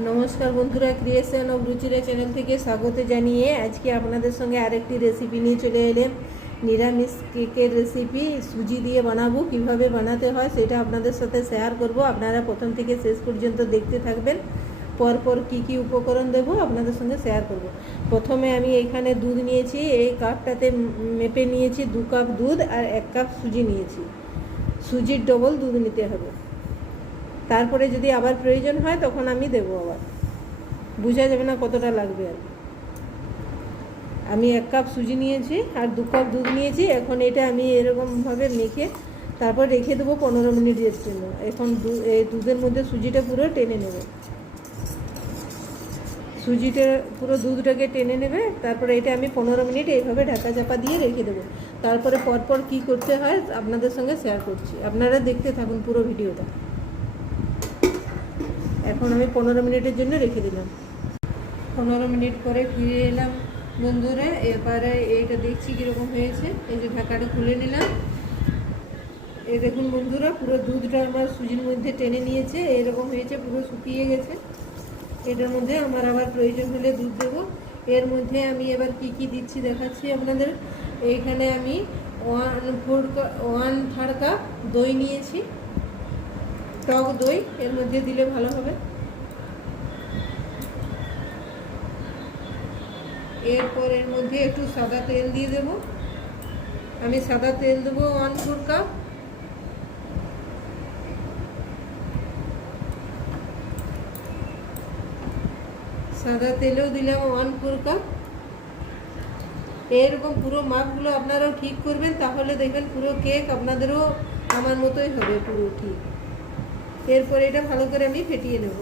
নমস্কার বন্ধুরা, creation of Ruchira channel থেকে স্বাগত জানিয়ে আজকে আপনাদের সঙ্গে আরেকটি রেসিপি নিয়ে চলে এলাম। নিরামিষ কেকের রেসিপি সুজি দিয়ে বানাবো। কিভাবে বানাতে হয় সেটা আপনাদের সাথে শেয়ার করব। আপনারা প্রথম থেকে শেষ পর্যন্ত দেখতে থাকবেন। পরপর কি কি উপকরণ দেব আপনাদের সঙ্গে শেয়ার করব। প্রথমে আমি এখানে দুধ নিয়েছি, এই কাপটাতে মেপে নিয়েছি 2 কাপ দুধ আর 1 কাপ সুজি নিয়েছি। সুজির ডবল দুধ নিতে হবে। তারপরে যদি আবার প্রয়োজন হয় তখন আমি দেবো, আবার বোঝা যাবে না কতটা লাগবে। আর আমি 1 কাপ সুজি নিয়েছি আর 2 কাপ দুধ নিয়েছি। এখন এটা আমি এরকমভাবে মেখে তারপর রেখে দেবো 15 মিনিটের জন্য। এখন এই দুধের মধ্যে সুজিটা পুরো টেনে নেবে, সুজিটা পুরো দুধটাকে টেনে নেবে। তারপরে এটা আমি 15 মিনিট এইভাবে ঢাকা চাপা দিয়ে রেখে দেবো। তারপরে পরপর কি করতে হয় আপনাদের সঙ্গে শেয়ার করছি, আপনারা দেখতে থাকুন পুরো ভিডিওটা। এখন আমি 15 মিনিটের জন্য রেখে দিলাম। 15 মিনিট পরে ফিরে এলাম বন্ধুরা। এবারে এইটা দেখছি কীরকম হয়েছে। এই যে ঢাকাটা খুলে নিলাম। এই দেখুন বন্ধুরা, পুরো দুধটা আমার সুজির মধ্যে টেনে নিয়েছে, এইরকম হয়েছে, পুরো শুকিয়ে গেছে। এটার মধ্যে আমার আবার প্রয়োজন হলে দুধ দেবো। এর মধ্যে আমি এবার কি কি দিচ্ছি দেখাচ্ছি আপনাদের। এইখানে আমি 1/3 কাপ দই নিয়েছি, টক দই এর মধ্যে দিলে ভালো হবে। এরপর এর মধ্যে একটু সাদা তেল দিয়ে দেব। আমি সাদা তেল দেবো 1/4 কাপ। সাদা তেলেও দিলাম 1/4 কাপ। এরকম পুরো মাপগুলো আপনারাও ঠিক করবেন, তাহলে দেখবেন পুরো কেক আপনাদেরও আমার মতোই হবে পুরো ঠিক। এরপর এটা ভালো করে আমি ফেটিয়ে নেব।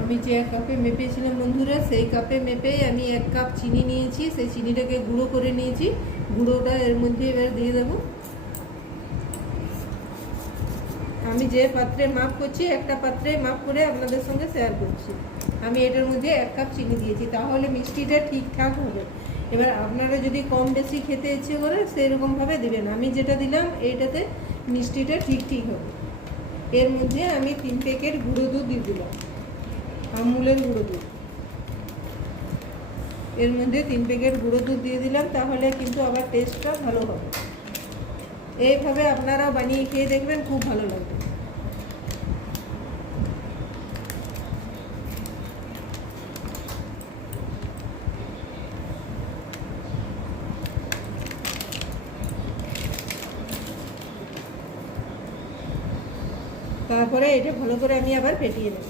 আমি যে কাপে মেপেছিলাম বন্ধুরা, সেই কাপে মেপেই আমি 1 কাপ চিনি নিয়েছি। সেই চিনিটাকে গুঁড়ো করে নিয়েছি। গুঁড়োটা এর মধ্যে এবার দিয়ে দেবো। আমি যে পাত্রে মাপ করছি, একটা পাত্রে মাপ করে আপনাদের সঙ্গে শেয়ার করছি। আমি এটার মধ্যে 1 কাপ চিনি দিয়েছি, তাহলে মিষ্টিটা ঠিকঠাক হবে। এবার আপনারা যদি কম বেশি খেতে ইচ্ছে করে সেরকমভাবে দেবেন। আমি যেটা দিলাম এইটাতে মিষ্টিটা ঠিক হবে। এর মধ্যে আমি 3 প্যাকেট গুঁড়ো দুধ দিয়ে দিলাম, আমুলের গুঁড়ো দুধ। এর মধ্যে 3 প্যাকেট গুঁড়ো দুধ দিয়ে দিলাম, তাহলে কিন্তু আবার টেস্টটা ভালো হবে। এইভাবে আপনারাও বানিয়ে খেয়ে দেখবেন, খুব ভালো লাগবে। তারপরে এটা ভালো করে আমি আবার ফেটিয়ে নেব।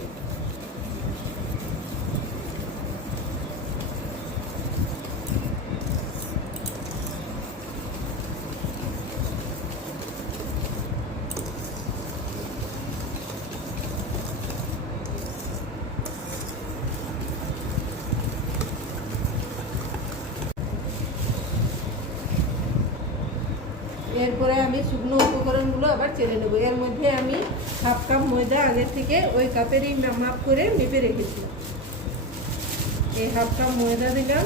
এরপরে আমি শুকনো উপকরণগুলো আবার চেলে নেব। এর মধ্যে আমি 1/2 কাপ ময়দা আগে থেকে ওই কাপেরই মাপ করে মেপে রেখেছিলাম। এই 1/2 কাপ ময়দা দিলাম।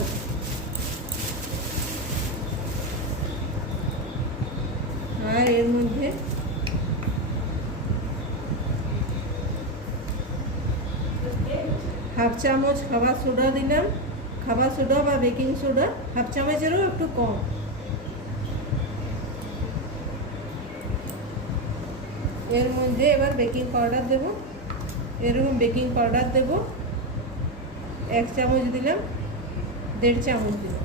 আর এর মধ্যে হাফ চামচ খাবার সোডা দিলাম। খাবার সোডা বা বেকিং সোডা 1/2 চামচেরও একটু কম। এর মধ্যে এবার বেকিং পাউডার দেব। এরকম বেকিং পাউডার দেব 1 চামচ দিলাম, 1.5 চামচ দিলাম।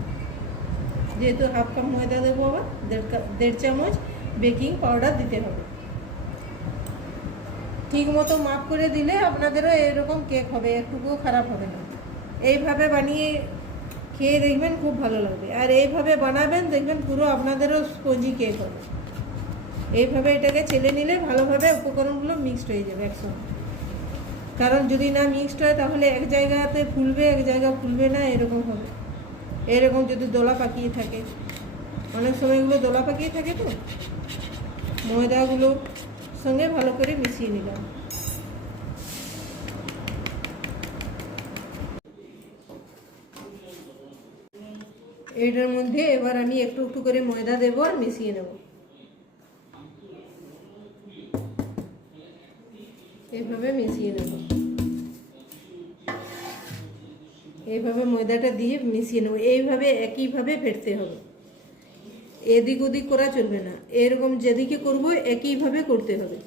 যেহেতু 1/2 কাপ ময়দা দেবো, আবার 1.5 চামচ বেকিং পাউডার দিতে হবে। ঠিক মতো মাপ করে দিলে আপনাদেরও এরকম কেক হবে, একটুকুও খারাপ হবে না। এইভাবে বানিয়ে খেয়ে দেখবেন, খুব ভালো লাগবে। আর এইভাবে বানাবেন, দেখবেন পুরো আপনাদেরও স্পঞ্জি কেক হবে। এইভাবে এটাকে চেলে নিলে ভালোভাবে উপকরণগুলো মিক্সড হয়ে যাবে একসঙ্গে। কারণ যদি না মিক্সড হয় তাহলে এক জায়গাতে ফুলবে, এক জায়গা ফুলবে না, এরকম হবে। এরকম যদি দোলা পাকিয়ে থাকে, অনেক সময়গুলো দোলা পাকিয়ে থাকে, তো ময়দাগুলো সঙ্গে ভালো করে মিশিয়ে নিলাম। এটার মধ্যে এবার আমি একটু একটু করে ময়দা দেবো আর মিশিয়ে নেব। এইভাবে মিশিয়ে নেব, এইভাবে ময়দাটা দিয়ে মিশিয়ে নেব। এইভাবে একইভাবে ফেটতে হবে, এদিক ওদিক করা চলবে না, এরকম যেদিকে করব একইভাবে করতে হবে।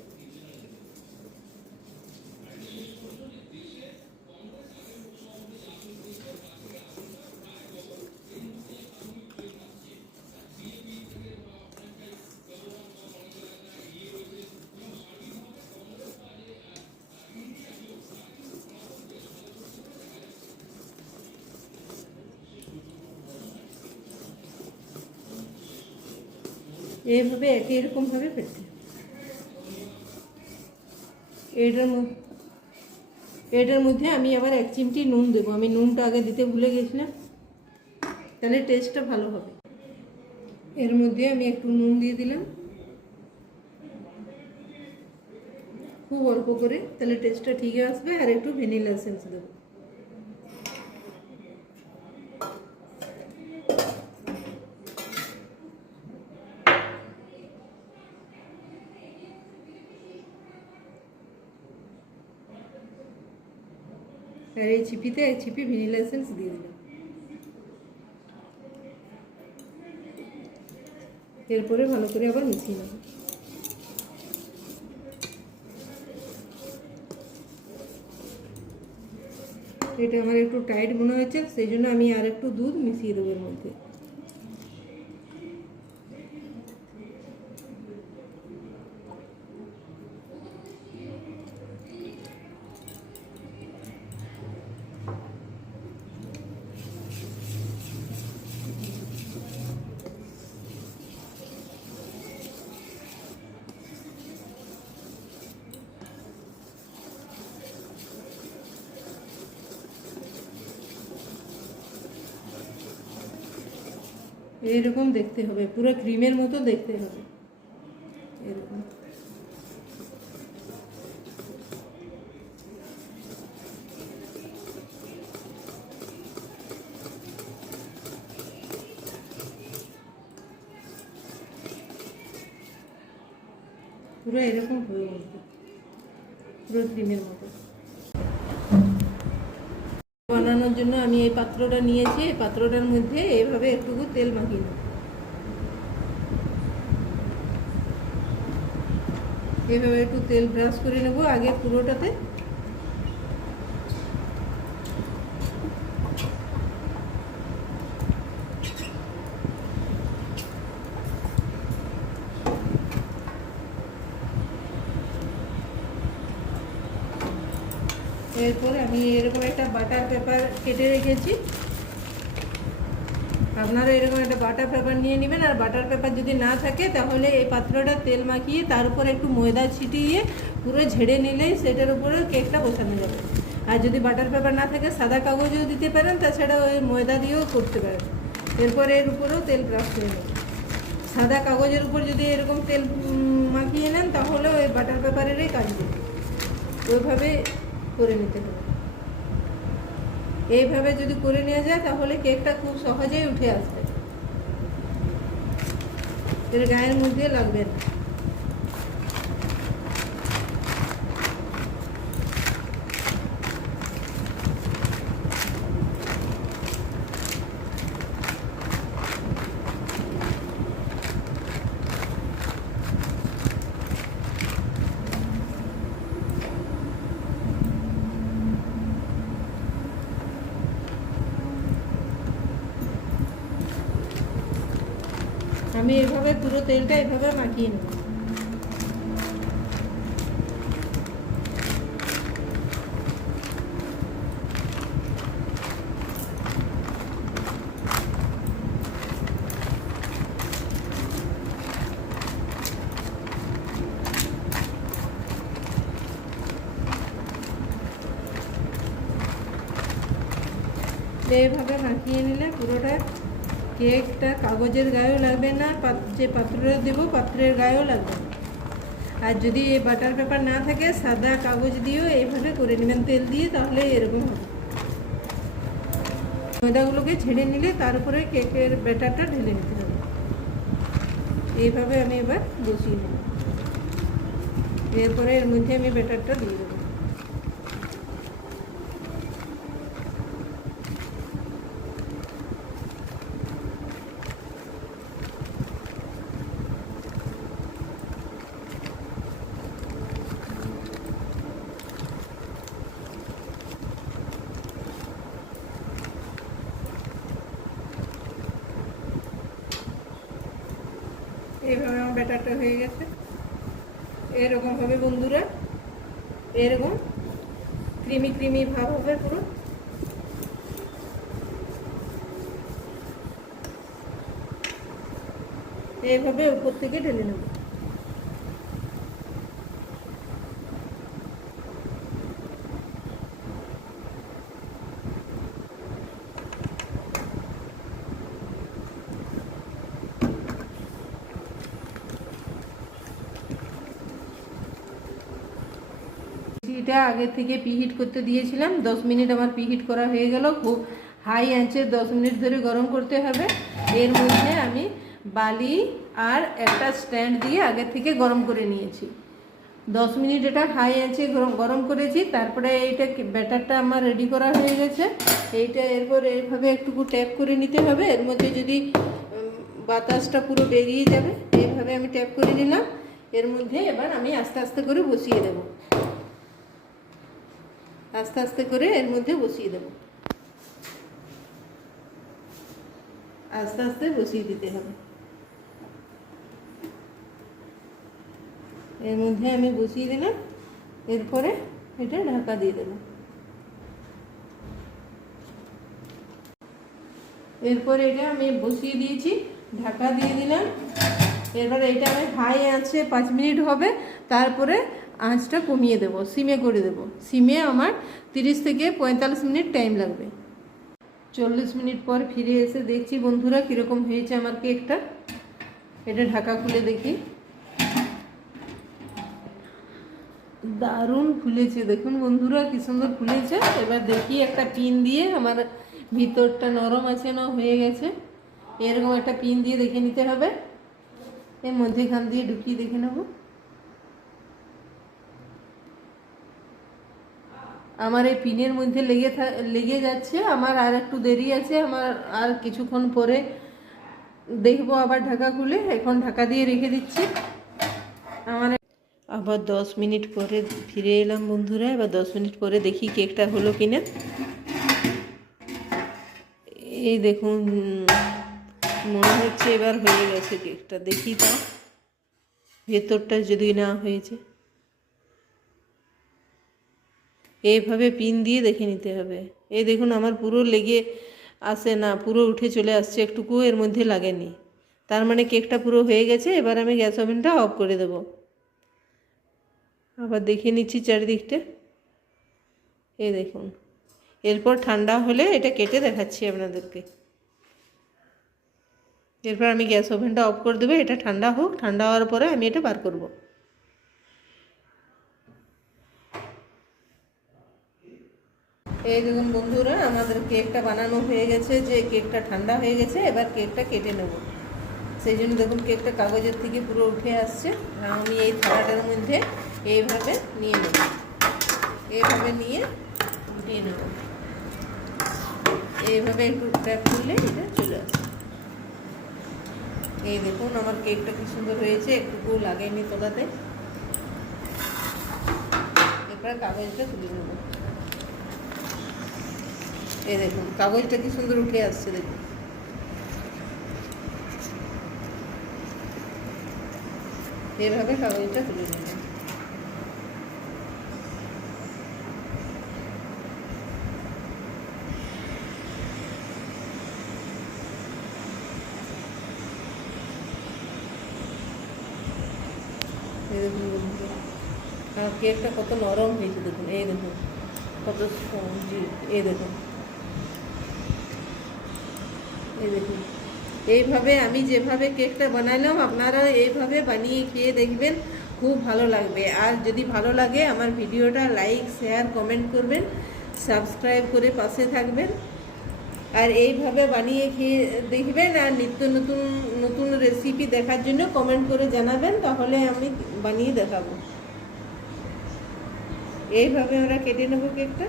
এইভাবে একই রকমভাবে ফেটতে। এটার মধ্যে আমি আবার 1 চিমটি নুন দেবো। আমি নুনটা আগে দিতে ভুলে গেছিলাম, তাহলে টেস্টটা ভালো হবে। এর মধ্যে আমি একটু নুন দিয়ে দিলাম, খুব অল্প করে, তাহলে টেস্টটা ঠিক আসবে। আর একটু ভ্যানিলা এসেন্স দেবো। আর এই চিপিতে 1 চিপি ভ্যানিলা এসেন্স দিয়ে দিলাম। এরপরে ভালো করে আবার মিশিয়ে নেব। এটা আমার একটু টাইট মনে হচ্ছে, সেই জন্য আমি আর একটু দুধ মিশিয়ে দেবো এর মধ্যে। এরকম দেখতে হবে, পুরো ক্রিমের মতো দেখতে হবে এরকম। পুরো এরকম হয়ে উঠবে, পুরো ক্রিমের মতো। বানানোর জন্য আমি এই পাত্রটা নিয়েছি। এই পাত্রটার মধ্যে এভাবে একটুকু তেল মাখিয়ে নেব। এভাবে একটু তেল ব্রাশ করে নেব আগে পুরোটাতে। এরপর আমি এরকম একটা বাটার পেপার কেটে রেখেছি। আপনারা এরকম একটা বাটার পেপার নিয়ে নেবেন। আর বাটার পেপার যদি না থাকে তাহলে এই পাত্রটা তেল মাখিয়ে তার উপর একটু ময়দা ছিটিয়ে পুরো ঝেড়ে নিলেই সেটার উপরে কেকটা বসানো যাবে। আর যদি বাটার পেপার না থাকে সাদা কাগজও দিতে পারেন, তাছাড়া ওই ময়দা দিয়েও করতে পারেন। এরপর এর উপরেও তেল ব্রাশ করে নেবেন। সাদা কাগজের উপর যদি এরকম তেল মাখিয়ে নেন তাহলে ওই বাটার পেপারেরই কাজ দেবে। ওইভাবে করে নিতে হবে। এইভাবে যদি করে নেওয়া যায় তাহলে কেকটা খুব সহজেই উঠে আসবে, এর গায়ের মধ্যে লাগবে না। আমি এভাবে পুরো তেলটা এভাবে মাখিয়ে নেব। এইভাবে মাখিয়ে নিলে পুরোটা কেকটা কাগজের গায়েও লাগবে না, যে পাত্রে দেবো পাত্রের গায়েও লাগবে না। আর যদি এই বাটার পেপার না থাকে সাদা কাগজ দিয়েও এইভাবে করে নেবেন তেল দিয়ে, তাহলে এরকম হবে। ময়দাগুলোকে ছেড়ে নিলে তারপরে কেকের ব্যাটারটা ঢেলে নিতে হবে। এইভাবে আমি এবার বসিয়ে নেব। এরপরে এর মধ্যে আমি ব্যাটারটা দিয়ে দেবো। এইভাবে আমার ব্যাটারটা হয়ে গেছে। এরকম হবে বন্ধুরা, এরকম ক্রিমি ক্রিমি ভাব হবে পুরো। এইভাবে উপর থেকে ঢেলে নেব। এটা আগে থেকে প্রিহিট করতে দিয়েছিলাম, 10 মিনিট আমার প্রিহিট করা হয়ে গেল। খুব হাই আঁচে 10 মিনিট ধরে গরম করতে হবে। এর মধ্যে আমি বালি আর একটা স্ট্যান্ড দিয়ে আগে থেকে গরম করে নিয়েছি। 10 মিনিট এটা হাই আঁচে গরম করেছি। তারপরে এইটা ব্যাটারটা আমার রেডি করা হয়ে গেছে। এইটা এরপর এইভাবে একটুকু ট্যাপ করে নিতে হবে। এর মধ্যে যদি বাতাসটা পুরো বেরিয়ে যাবে, এইভাবে আমি ট্যাপ করে নিলাম। এর মধ্যে এবার আমি আস্তে আস্তে করে বসিয়ে দেব। আস্তে আস্তে করে এর মধ্যে বসিয়ে দেব। আস্তে আস্তে বসিয়ে দিতে হবে। এর মধ্যে আমি বসিয়ে দিলাম। এরপরে এটা ঢাকা দিয়ে দেব। এরপরে এটা আমি বসিয়ে দিয়েছি, ঢাকা দিয়ে দিলাম। এরপরে এটা আমি হাই আঁচে 5 মিনিট হবে। তারপরে আঁচটা কমিয়ে দেব, সিমে করে দেব। সিমে আমার 30 থেকে 45 মিনিট টাইম লাগবে। 40 মিনিট পর ফিরে এসে দেখছি বন্ধুরা কীরকম হয়েছে আমার কেকটা। এটা ঢাকা খুলে দেখি। দারুণ ফুলেছে, দেখুন বন্ধুরা কি সুন্দর ফুলেছে। এবার দেখি একটা পিন দিয়ে, আমার ভিতরটা নরম আছে না হয়ে গেছে, এরকম একটা পিন দিয়ে দেখে নিতে হবে। এর মধ্যেখান দিয়ে ঢুকিয়ে দেখে নেব। আমার এই পিনের মধ্যে লেগে যাচ্ছে। আমার আর একটু দেরি আছে, আমার আর কিছুক্ষণ পরে দেখবো আবার ঢাকা খুলে। এখন ঢাকা দিয়ে রেখে দিচ্ছি। আমার আবার 10 মিনিট পরে ফিরে এলাম বন্ধুরা। এবার 10 মিনিট পরে দেখি কেকটা হলো কিনা। এই দেখুন, মনে হচ্ছে এবার হয়ে গেছে কেকটা। দেখি তা ভেতরটা যদি না হয়েছে। এইভাবে পিন দিয়ে দেখে নিতে হবে। এই দেখুন আমার পুরো লেগে আসে না, পুরো উঠে চলে আসছে, একটুকু এর মধ্যে লাগেনি। তার মানে কেকটা পুরো হয়ে গেছে। এবার আমি গ্যাস ওভেনটা অফ করে দেব। আবার দেখে নিচ্ছি চারিদিকটা। এই দেখুন, এরপর ঠান্ডা হলে এটা কেটে দেখাচ্ছি আপনাদেরকে। এরপর আমি গ্যাস ওভেনটা অফ করে দেবো। এটা ঠান্ডা হোক, ঠান্ডা হওয়ার পরে আমি এটা বার করব। এই দেখুন বন্ধুরা, আমাদের কেকটা বানানো হয়ে গেছে। যে কেকটা ঠান্ডা হয়ে গেছে, এবার কেকটা কেটে নেব। সেই জন্য দেখুন কেকটা কাগজের থেকে পুরো উঠে আসছে। আমি এই থালাটার মধ্যে এইভাবে নিয়ে নেব। এইভাবে নিয়ে উঠিয়ে নেব। এইভাবে একটু ট্যাপ করলে এটা চলে আসে। এই দেখুন আমার কেকটা কি সুন্দর হয়েছে, একটুকু লাগেনি তোলাতে। এরপর কাগজটা তুলে নেব। এই দেখুন কাগজটা কি সুন্দর উঠে আসছে, দেখুন। এইভাবে কাগজটা তুলে নেব। এই দেখুন বন্ধুরা, আর কেকটা কত নরম হয়েছে দেখুন। এই দেখুন কত স্পঞ্জি। এই দেখুন, এই দেখুন এইভাবে আমি যেভাবে কেকটা বানালাম, আপনারা এইভাবে বানিয়ে খেয়ে দেখবেন, খুব ভালো লাগবে। আর যদি ভালো লাগে আমার ভিডিওটা লাইক শেয়ার কমেন্ট করবেন, সাবস্ক্রাইব করে পাশে থাকবেন। আর এইভাবে বানিয়ে খেয়ে দেখবেন, আর নিত্য নতুন নতুন রেসিপি দেখার জন্য কমেন্ট করে জানাবেন, তাহলে আমি বানিয়ে দেখাবো। এইভাবে আমরা কেটে নেবো কেকটা।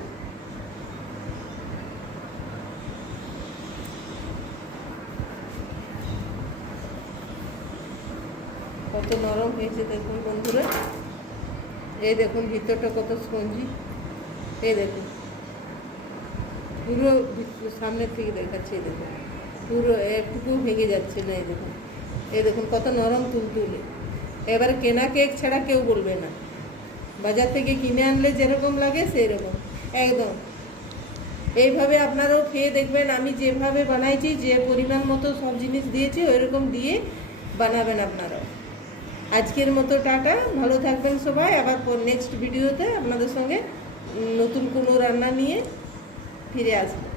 কত নরম হয়েছে দেখুন বন্ধুরা, এই দেখুন ভিতরটা কত স্পঞ্জি, এই দেখুন পুরো সামনের থেকে দেখাচ্ছে, এই দেখুন পুরো একটু ভেঙে যাচ্ছে না, এই দেখুন কত নরম তুলতুলে। এবারে কেনা কেক ছাড়া কেউ বলবে না, বাজার থেকে কিনে আনলে যেরকম লাগে সেই রকম একদম। এইভাবে আপনারাও খেয়ে দেখবেন, আমি যেভাবে বানাইছি, যে পরিমাণ মতো সব জিনিস দিয়েছি ওইরকম দিয়ে বানাবেন আপনারাও। আজকের মতো টাটা, ভালো থাকবেন সবাই। আবার নেক্সট ভিডিওতে আপনাদের সঙ্গে নতুন কোনো রান্না নিয়ে ফিরে আসবো।